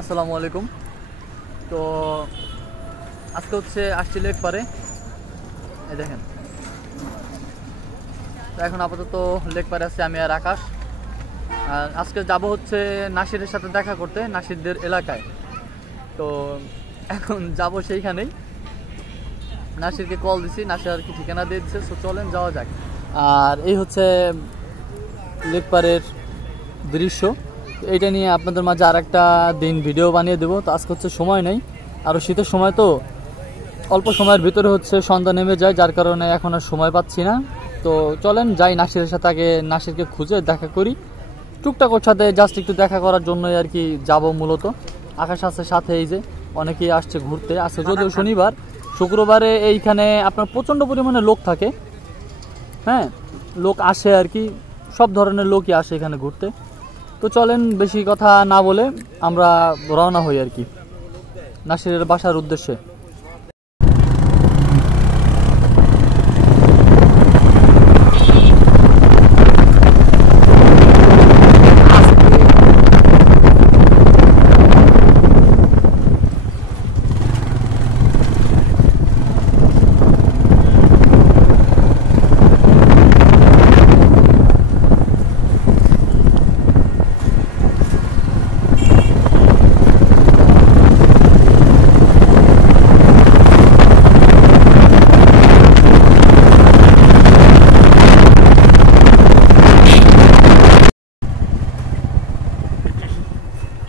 আসসালামু আলাইকুম। তো আজকে হচ্ছে আসছি লেক পারে, এই দেখেন। তো এখন আপাতত লেক পারে আছি আমি আর আকাশ। আর আজকে যাব হচ্ছে নাসিরের সাথে দেখা করতে, নাসিরদের এলাকায়। তো এখন যাব সেইখানেই। নাসিরকে কল দিছি, নাসির আর কি ঠিকানা দিয়ে দিচ্ছে। তো চলেন যাওয়া যাক। আর এই হচ্ছে লেক পারের দৃশ্য। এইটা নিয়ে আপনাদের মাঝে আর একটা দিন ভিডিও বানিয়ে দেবো। তো আজকে হচ্ছে সময় নেই, আরও শীতের সময়, তো অল্প সময়ের ভিতরে হচ্ছে সন্ধ্যা নেমে যায়, যার কারণে এখন আর সময় পাচ্ছি না। তো চলেন যাই নাসিরের সাথে, আগে নাসিরকে খুঁজে দেখা করি। টুকটাক ওর সাথে জাস্ট একটু দেখা করার জন্যই আর কি যাব মূলত। আকাশ আছে সাথে, এই যে অনেকেই আসছে ঘুরতে। আজকে যদিও শনিবার, শুক্রবারে এইখানে আপনার প্রচণ্ড পরিমাণে লোক থাকে। হ্যাঁ, লোক আসে আর কি, সব ধরনের লোকই আসে এখানে ঘুরতে। তো চলেন বেশি কথা না বলে আমরা রওনা হই আর কি নাসিরের বাসার উদ্দেশ্যে।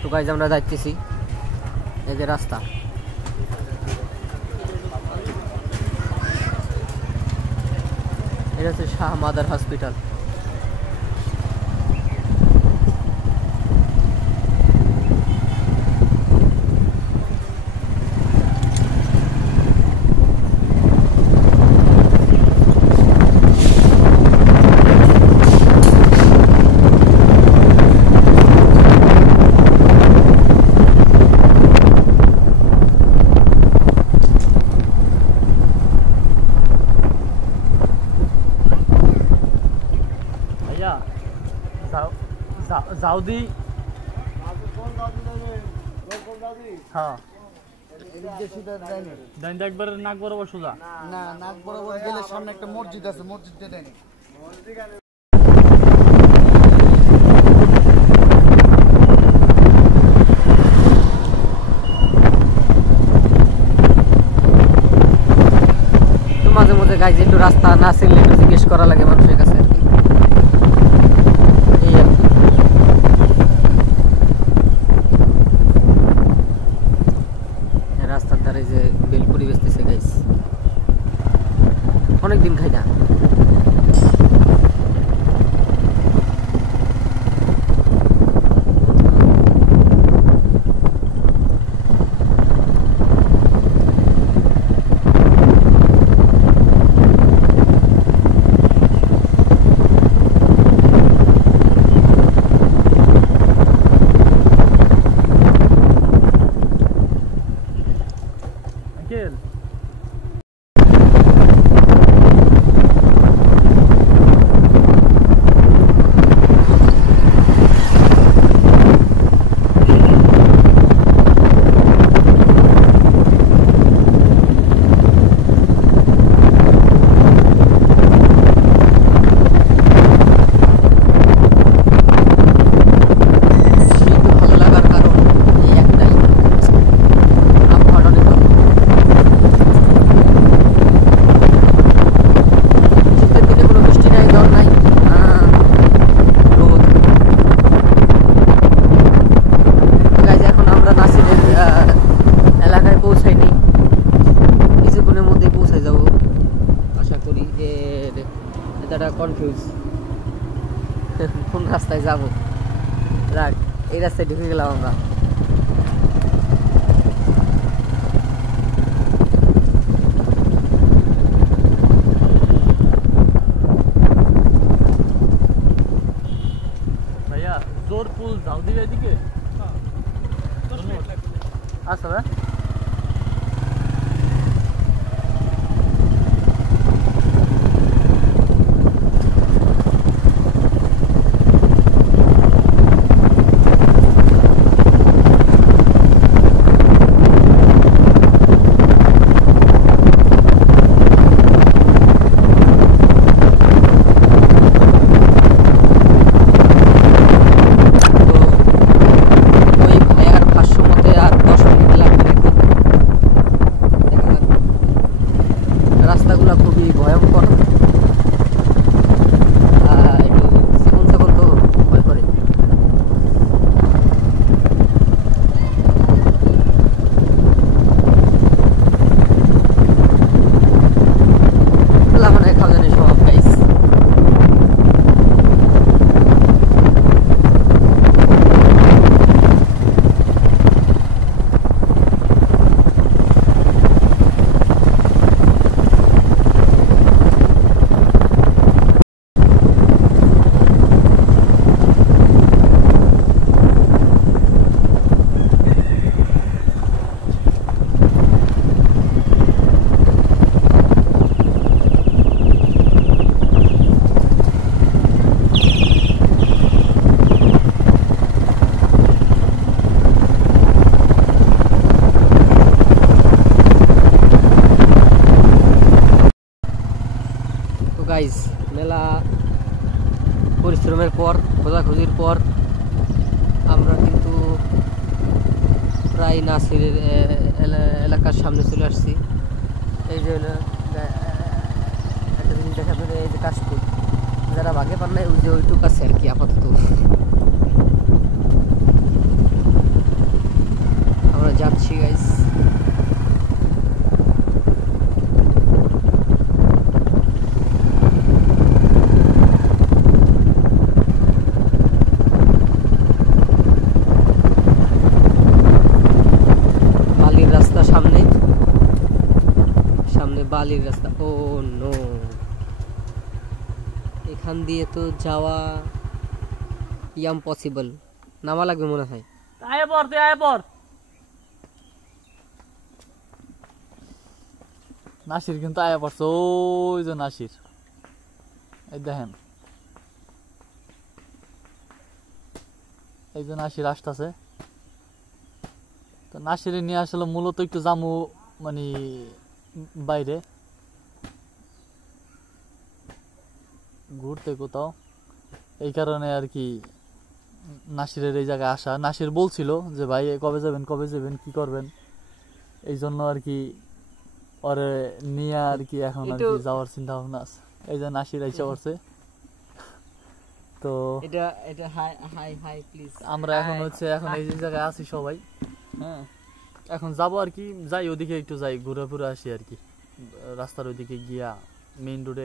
তো গাইজ আমরা যাইতেছি, এই যে রাস্তা। এটা হচ্ছে শাহ মাদার হসপিটাল। জাউদি, হ্যাঁ একবার নাক বরাবর সোজা না, নাক বরাবর গেলে সামনে একটা মসজিদ আছে, মসজিদ দেয়। তো মাঝে মাঝে গাইজ একটু রাস্তা না চিনলে একটু জিজ্ঞেস করা লাগে মানুষের কাছে আর কি। এই আর কি। রাস্তার ধারে যে বেলপুরি বেচতেছে গাইজ, অনেকদিন খাই না। কনফিউজ কোন রাস্তায় যাব। রাখ, এই রাস্তায় ঢুকে গেলাম আমরা। ভাইয়া জোরপুল জাউদি এদিকে আচ্ছা ভাই। গাইজ মেলা পরিশ্রমের পর খোঁজাখুঁজির পর আমরা কিন্তু প্রায় নাসিরের এলাকার সামনে চলে আসছি। এই যে হলো একটা জিনিস দেখা যাবে, এই যে কাশফুল যারা ভাগে পান নাই ওই যে ওইটুক আছে আর কি আপাতত। আমরা যাচ্ছি গাইজ। বালির রাস্তা সামনে সামনে বালির রাস্তা। ও নো, এখান দিয়ে তো যাওয়া ইম্পসিবল, নামা লাগবে মনে হয়। আয় পর তুই আয় পর। নাসির কিন্তু আয়া পড়ছে, ওই যে নাসির, এই দেখেন এই যে নাসির আসতেছে। তো নাসিরে নিয়ে আসলে মূলত একটু জামু মানে বাইরে ঘুরতে কোথাও, এই কারণে আর কি নাসিরের এই জায়গায় আসা। নাসির বলছিল যে ভাই কবে যাবেন কি করবেন, এই জন্য আর কি ওরে নিয়ে আর কি এখন আর কি যাওয়ার চিন্তা ভাবনা আছে। এই যে নাসির আইসা পড়ছে। তো এটা এটা হাই হাই হাই প্লিজ। আমরা এখন এই যে জায়গায় আছি সবাই, হ্যাঁ এখন যাবো আর কি, যাই ওদিকে একটু যাই ঘুরে ফুরে আসি আর কি, রাস্তার ওইদিকে গিয়া মেইন রোডে